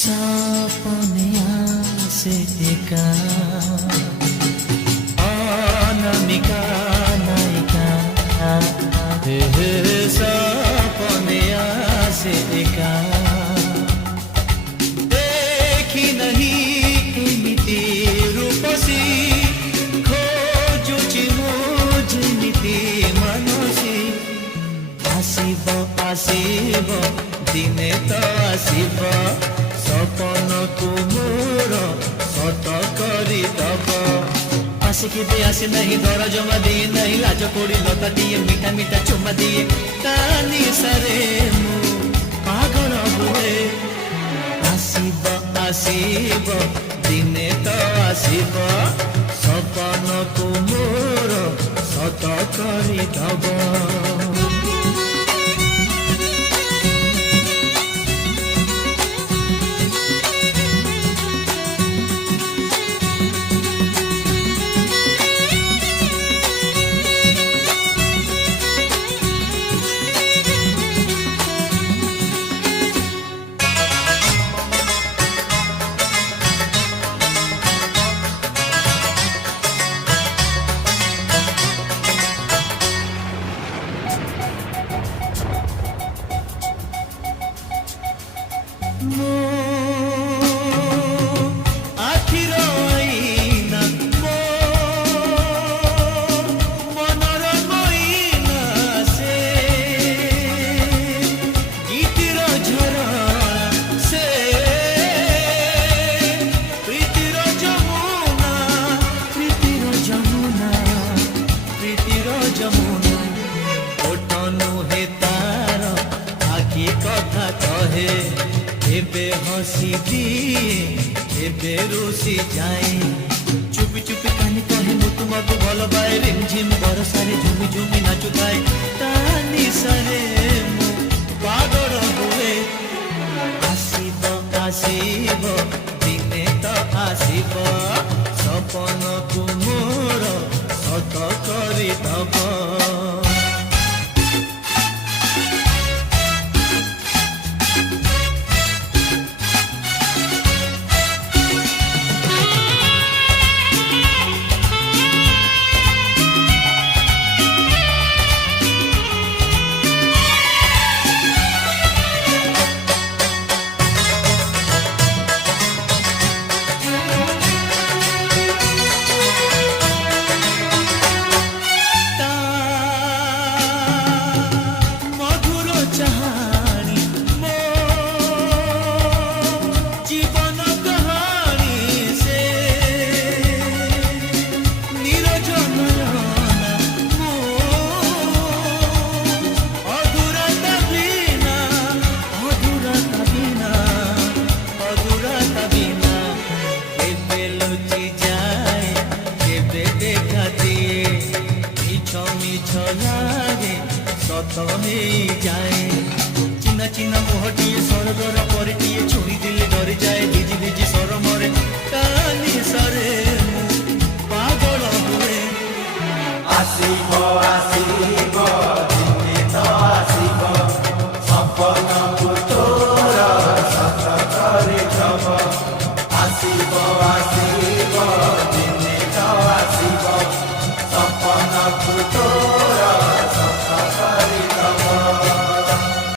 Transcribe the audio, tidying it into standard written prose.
सपने आसे एका अनामिका नायिका सपने आसे एका देखी नहीं एमिति रूपसी खोजुची मु जेमिति मानसी आसिब आसिब दिने तो आसिब सपन तुमर सत करी दब आसिकी दे आसे नहीं दर जमा दिए नहीं लाज कोड़ी लता दिए मीठा मीठा चुमा दिए कानी सारे मु पागल हुए आसिब आसिब दिने तो आसिब सपन तुमर सत करी दब কথা কহে এবে হসি দিয়ে এবে রুষি যায় চুপি চুপি কানি কহে মু তোমাকে ভাল পাଏ রিমঝিম বরসারে ঝুমি ঝুমি নাচুଥାଏ তা নিশারে মু পাগল হুয়ে আসিব আসিব দিনে তো আসিব সপন তুমর সত করি দব সত হয়ে যায় চিনা চিনা মোহটিয়ে সরগর পরিটিয়ে ছুঁই দিলে ডরে যায় ভিজি ভিজি সরমরে কানি সরে মু পাগল হুয়ে আসিব আসিব দিনে তো আসিব সপন তোর সত করে দব আসিব আসিব